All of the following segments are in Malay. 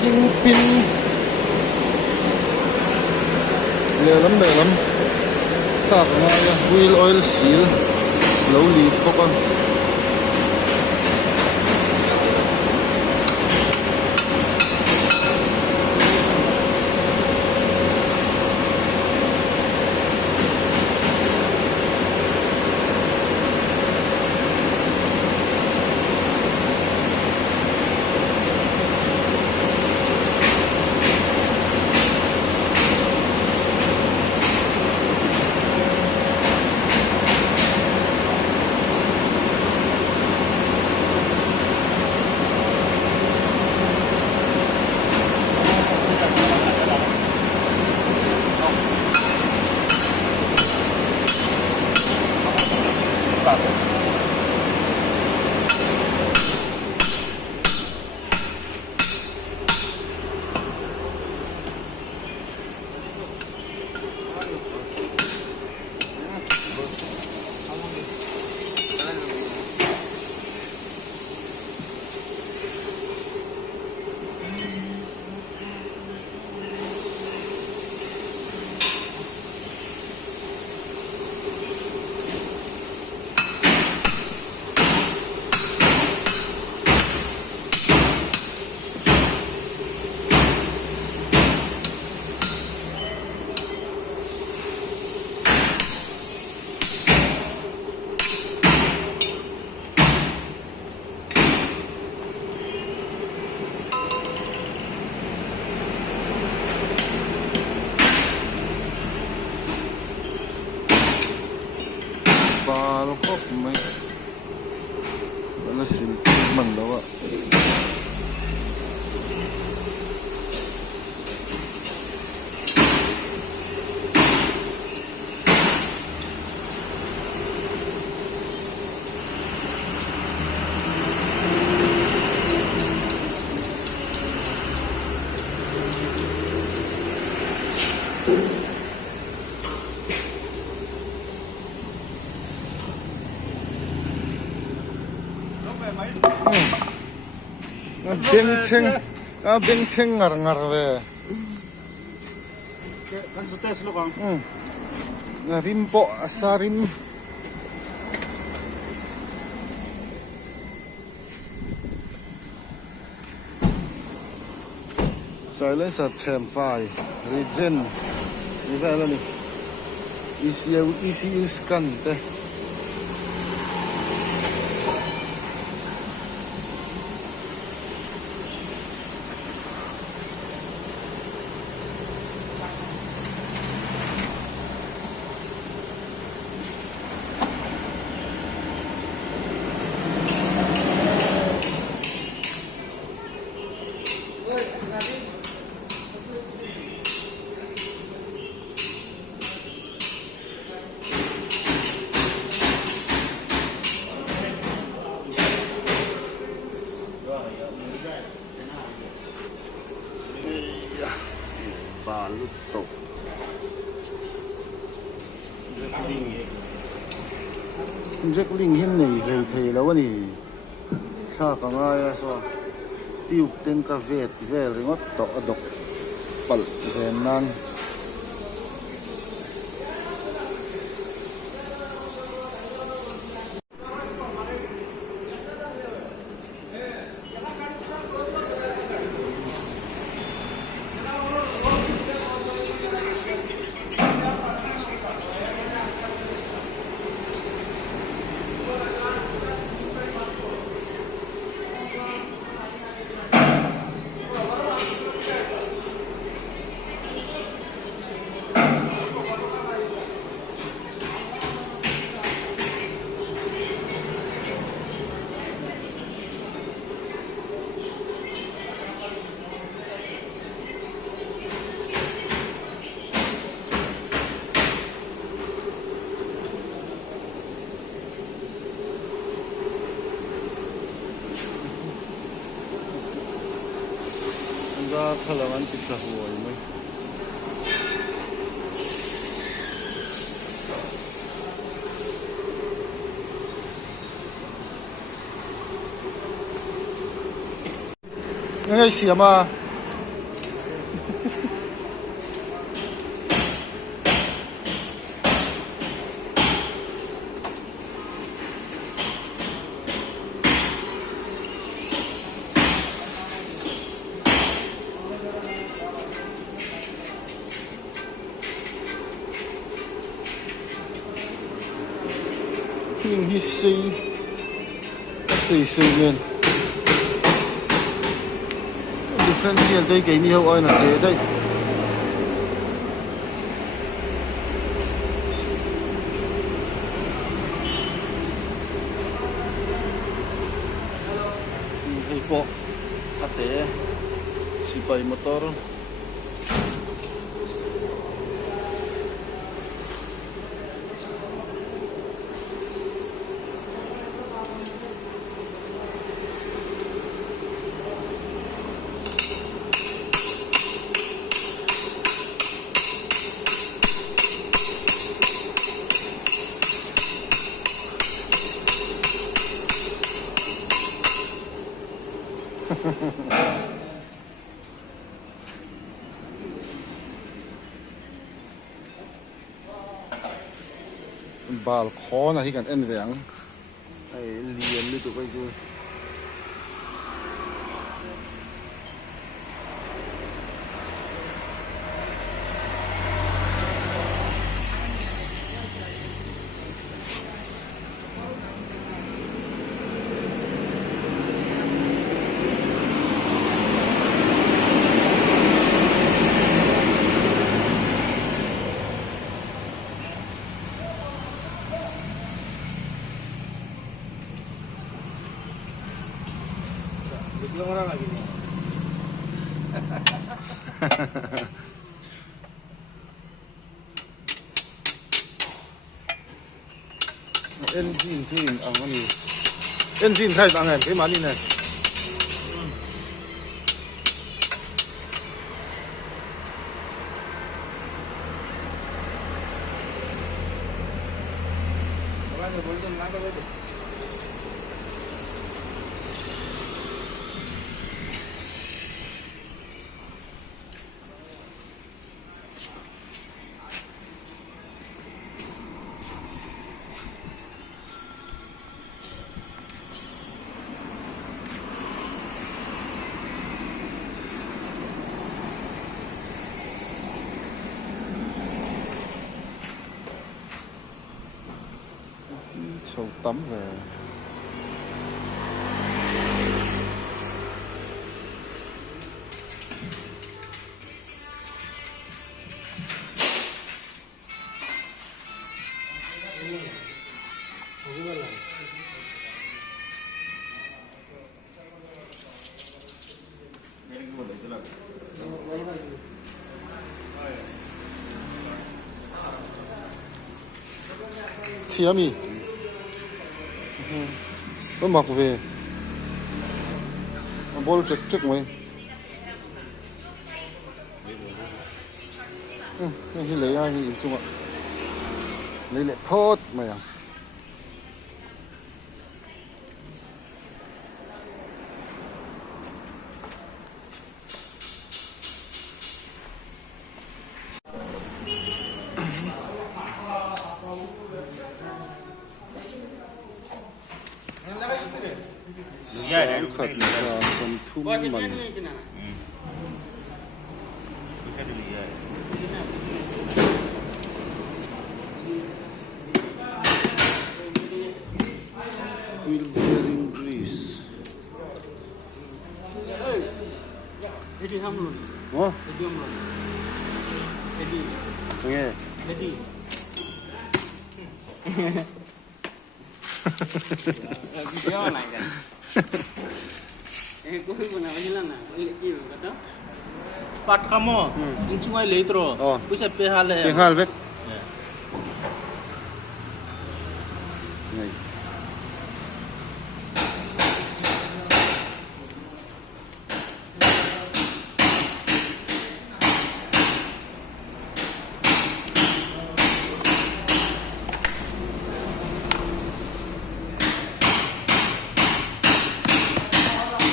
Kingpin lelam tak nga ya wheel oil seal low lead ko ka Palo ko may wala silpig man daw bengceng ngar we kan sutes lo kang rim po asarim silence at tempai regen ni vela ni ECU scan te baluto Jackling hin nei thei lo ani tha ka nga ya so tiuk ten ka vet vel ringot to adok pal ven nan ra khalangan pizza huai mai ngai siama Thing hi sei men differential dei cái mi ho ai na te dai ei po ate si pai motor bal khó na hi kan en veng ai lian ni tu kai chu orang lagi nih. engine thing ang ani engine thai bang cái mani này sầu tắm về Xiaomi nó mặc về bố trực trực mày cái lấy ai thì chung ạ lấy lại phốt mày à sáng khẩn và phần thum mặn wheel bearing grease Jadi hamlun. oh Jadi hamlun. Jadi. nghe Jadi. Video này kan. Aku pun nak bilang nak, ini kata. Pat kamu, ini cuma litro. Bisa pehal ya. pehal vek này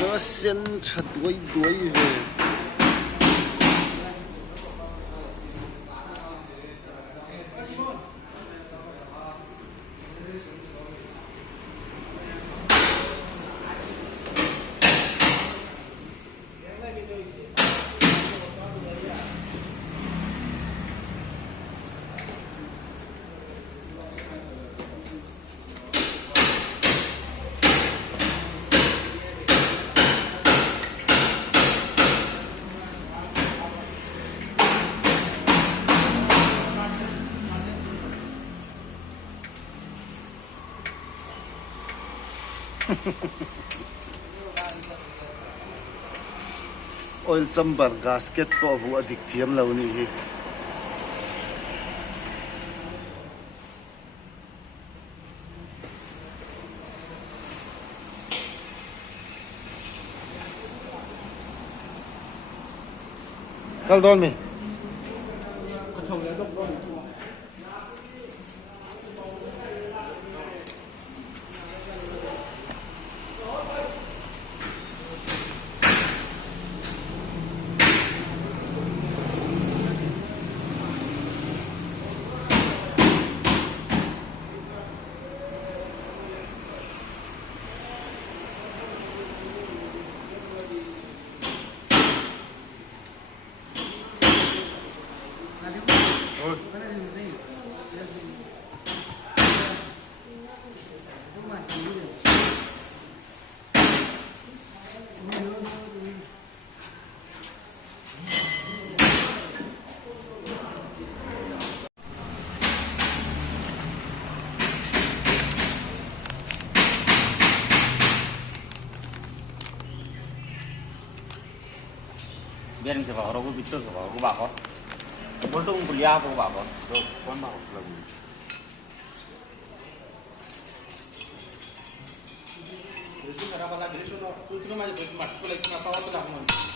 nó xin thật đuối về oil chamber gasket po abu adik thiam lo ni hi kal don mi biarin ke bawah, aku bitur ke bawah, aku bakar. Boltu kuliah aku bakar. Tuh, kon bakar lagi.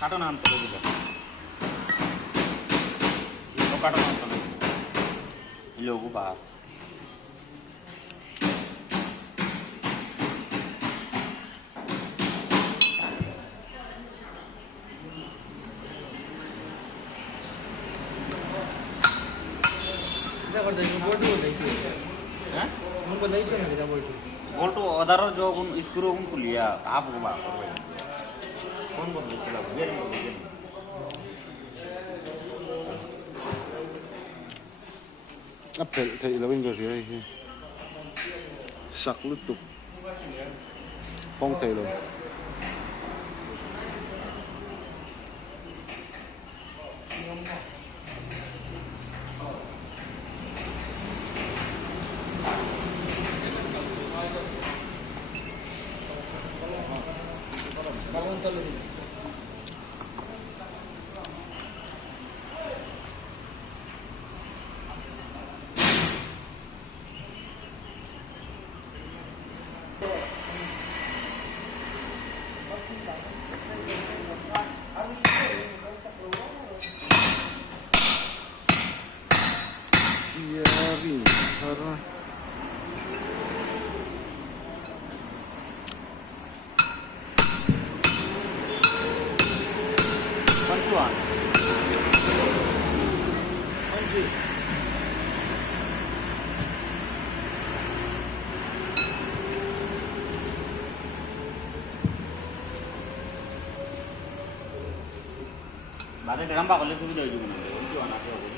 Kato nanti juga. Itu kato nanti. Ini aku bakar. बोल्टो अदर जो स्क्रू खुलिया आप कौन बोल áp thầy thầy là bên cái gì sặc lút tục phong thầy rồi Yarin, para bantuan. Baru dirambah oleh sudah juga. Bantuan apa?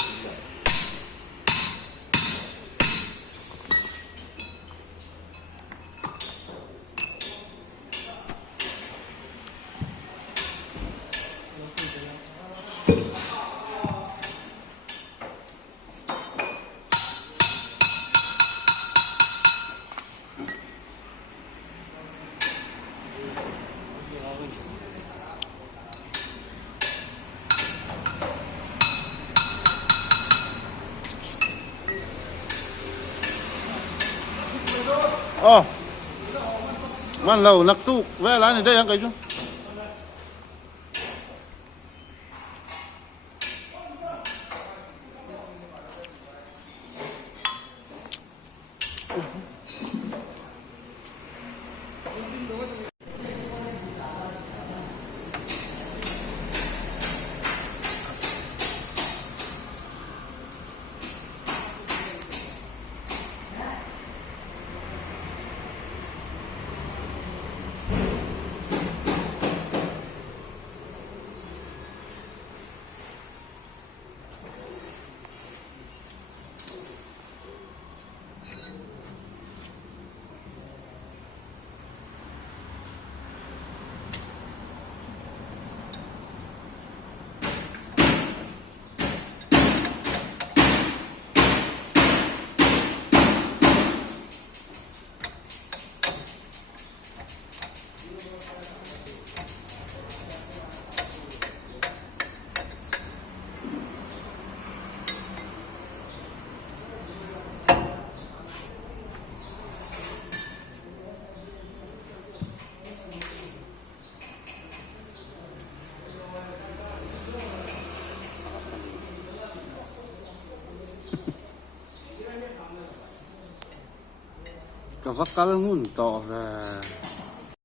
oh man lâu nặc tu vẽ lá này đây ăn cái chú Cavacalhun to ra